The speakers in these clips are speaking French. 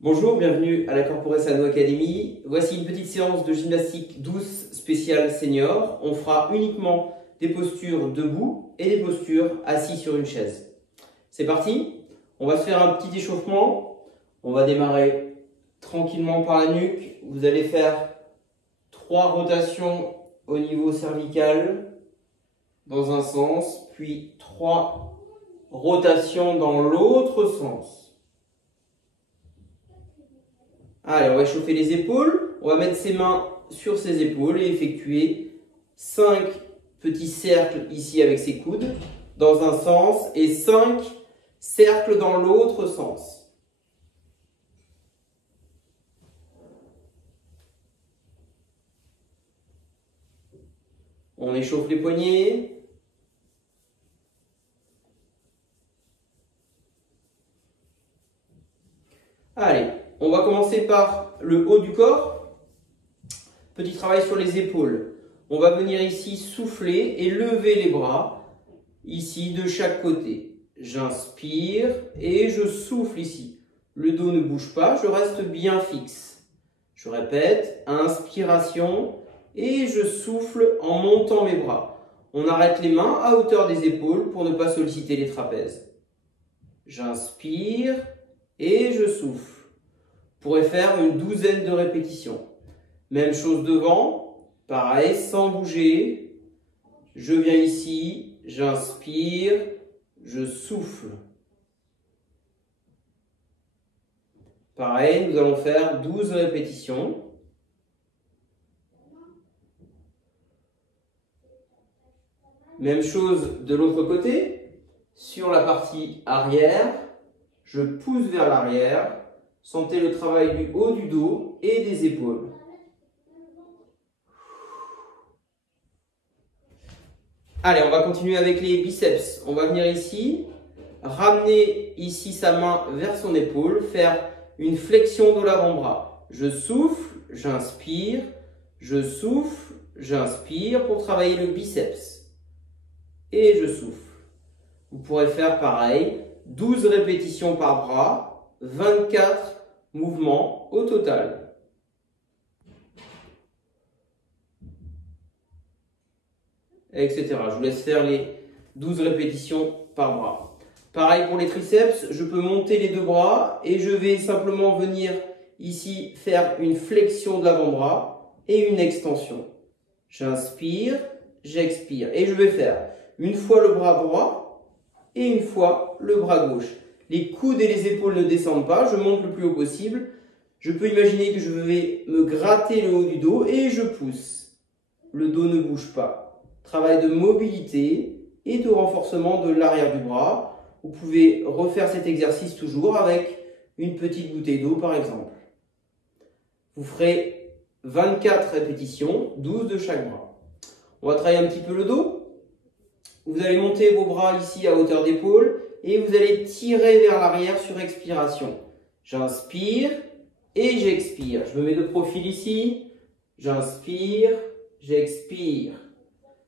Bonjour, bienvenue à la Corporate Sano Academy. Voici une petite séance de gymnastique douce spéciale senior. On fera uniquement des postures debout et des postures assis sur une chaise. C'est parti. On va se faire un petit échauffement. On va démarrer tranquillement par la nuque. Vous allez faire 3 rotations au niveau cervical dans un sens, puis 3 rotations dans l'autre sens. Allez, on va échauffer les épaules. On va mettre ses mains sur ses épaules et effectuer 5 petits cercles ici avec ses coudes dans un sens et 5 cercles dans l'autre sens. On échauffe les poignets. Allez, on va commencer par le haut du corps. Petit travail sur les épaules. On va venir ici souffler et lever les bras, ici de chaque côté. J'inspire et je souffle ici. Le dos ne bouge pas, je reste bien fixe. Je répète, inspiration et je souffle en montant mes bras. On arrête les mains à hauteur des épaules pour ne pas solliciter les trapèzes. J'inspire et je souffle. On pourrait faire une 12aine de répétitions. Même chose devant, pareil, sans bouger. Je viens ici, j'inspire, je souffle. Pareil, nous allons faire 12 répétitions. Même chose de l'autre côté. Sur la partie arrière, je pousse vers l'arrière. Sentez le travail du haut du dos et des épaules. Allez, on va continuer avec les biceps. On va venir ici, ramener ici sa main vers son épaule, faire une flexion de l'avant-bras. Je souffle, j'inspire, je souffle, j'inspire pour travailler le biceps. Et je souffle. Vous pourrez faire pareil, 12 répétitions par bras, 24 mouvements au total. Etc. Je vous laisse faire les 12 répétitions par bras. Pareil pour les triceps, je peux monter les deux bras et je vais simplement venir ici faire une flexion de l'avant-bras et une extension. J'inspire, j'expire et je vais faire une fois le bras droit et une fois le bras gauche. Les coudes et les épaules ne descendent pas, je monte le plus haut possible. Je peux imaginer que je vais me gratter le haut du dos et je pousse. Le dos ne bouge pas. Travail de mobilité et de renforcement de l'arrière du bras. Vous pouvez refaire cet exercice toujours avec une petite bouteille d'eau par exemple. Vous ferez 24 répétitions, 12 de chaque bras. On va travailler un petit peu le dos. Vous allez monter vos bras ici à hauteur d'épaule. Et vous allez tirer vers l'arrière sur expiration. J'inspire et j'expire. Je me mets de profil ici. J'inspire, j'expire.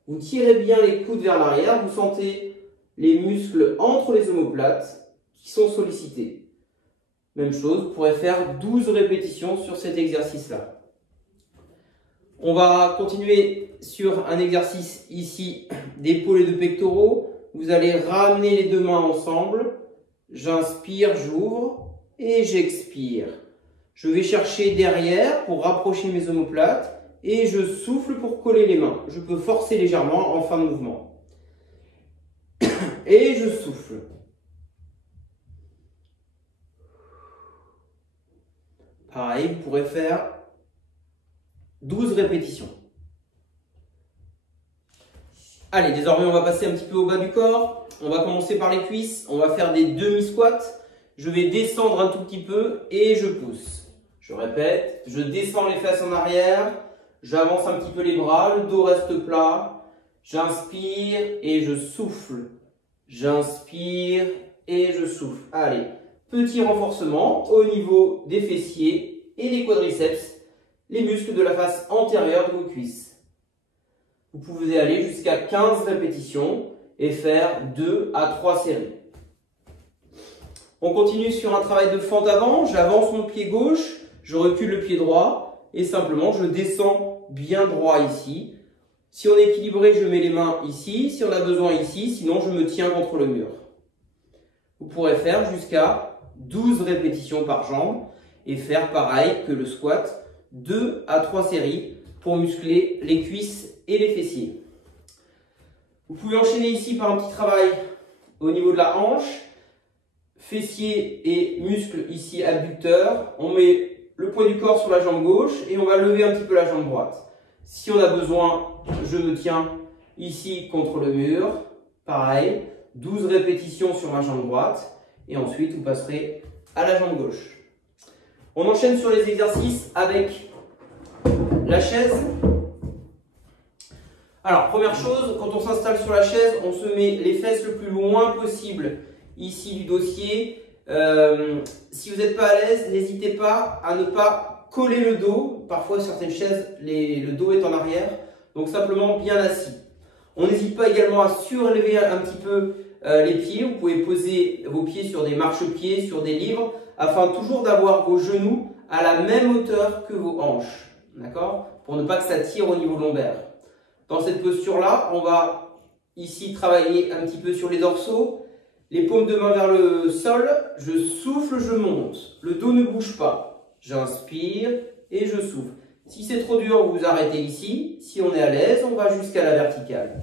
Vous tirez bien les coudes vers l'arrière. Vous sentez les muscles entre les omoplates qui sont sollicités. Même chose, vous pourrez faire 12 répétitions sur cet exercice-là. On va continuer sur un exercice ici d'épaules et de pectoraux. Vous allez ramener les deux mains ensemble. J'inspire, j'ouvre et j'expire. Je vais chercher derrière pour rapprocher mes omoplates et je souffle pour coller les mains. Je peux forcer légèrement en fin de mouvement. Et je souffle. Pareil, vous pourrez faire 12 répétitions. Allez, désormais, on va passer un petit peu au bas du corps. On va commencer par les cuisses. On va faire des demi-squats. Je vais descendre un tout petit peu et je pousse. Je répète, je descends les fesses en arrière. J'avance un petit peu les bras. Le dos reste plat. J'inspire et je souffle. J'inspire et je souffle. Allez, petit renforcement au niveau des fessiers et des quadriceps, les muscles de la face antérieure de vos cuisses. Vous Vous pouvez aller jusqu'à 15 répétitions et faire 2 à 3 séries. On continue sur un travail de fente avant. J'avance mon pied gauche, je recule le pied droit et simplement je descends bien droit ici. Si on est équilibré, je mets les mains ici. Si on a besoin ici, sinon je me tiens contre le mur. Vous pourrez faire jusqu'à 12 répétitions par jambe et faire pareil que le squat, 2 à 3 séries pour muscler les cuisses et les fessiers. Vous pouvez enchaîner ici par un petit travail au niveau de la hanche, fessiers et muscles ici abducteurs. On met le poids du corps sur la jambe gauche et on va lever un petit peu la jambe droite. Si on a besoin, je me tiens ici contre le mur. Pareil, 12 répétitions sur ma jambe droite et ensuite vous passerez à la jambe gauche. On enchaîne sur les exercices avec la chaise. Alors, première chose, quand on s'installe sur la chaise, on se met les fesses le plus loin possible ici du dossier. Si vous n'êtes pas à l'aise, n'hésitez pas à ne pas coller le dos. Parfois, certaines chaises, le dos est en arrière. Donc, simplement bien assis. On n'hésite pas également à surélever un petit peu les pieds. Vous pouvez poser vos pieds sur des marchepieds, sur des livres, afin toujours d'avoir vos genoux à la même hauteur que vos hanches. D'accord? Pour ne pas que ça tire au niveau lombaire. Dans cette posture-là, on va ici travailler un petit peu sur les dorsaux. Les paumes de main vers le sol. Je souffle, je monte. Le dos ne bouge pas. J'inspire et je souffle. Si c'est trop dur, vous arrêtez ici. Si on est à l'aise, on va jusqu'à la verticale.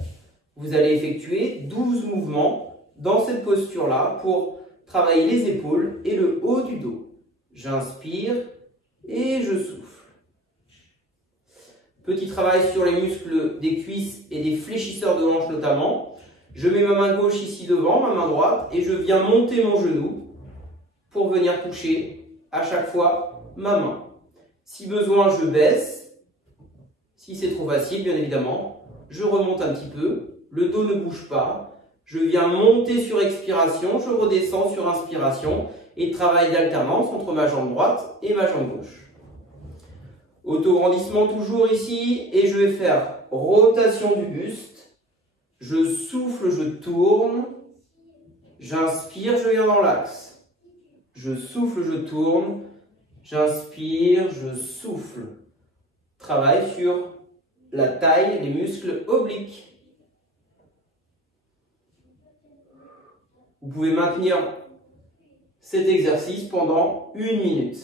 Vous allez effectuer 12 mouvements dans cette posture-là pour travailler les épaules et le haut du dos. J'inspire et je souffle. Petit travail sur les muscles des cuisses et des fléchisseurs de hanches notamment. Je mets ma main gauche ici devant, ma main droite, et je viens monter mon genou pour venir toucher à chaque fois ma main. Si besoin, je baisse. Si c'est trop facile, bien évidemment, je remonte un petit peu. Le dos ne bouge pas. Je viens monter sur expiration, je redescends sur inspiration et travail d'alternance entre ma jambe droite et ma jambe gauche. Auto-grandissement toujours ici et je vais faire rotation du buste. Je souffle, je tourne. J'inspire, je viens dans l'axe. Je souffle, je tourne. J'inspire, je souffle. Travail sur la taille, les muscles obliques. Vous pouvez maintenir cet exercice pendant 1 minute.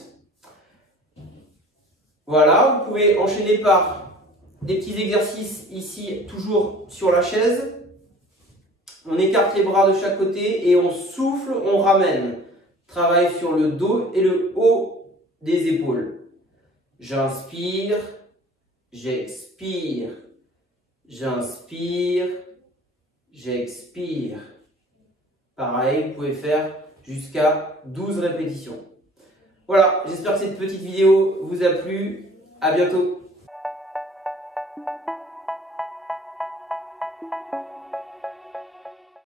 Voilà, vous pouvez enchaîner par des petits exercices ici, toujours sur la chaise. On écarte les bras de chaque côté et on souffle, on ramène. Travail sur le dos et le haut des épaules. J'inspire, j'expire, j'inspire, j'expire. Pareil, vous pouvez faire jusqu'à 12 répétitions. Voilà, j'espère que cette petite vidéo vous a plu. À bientôt.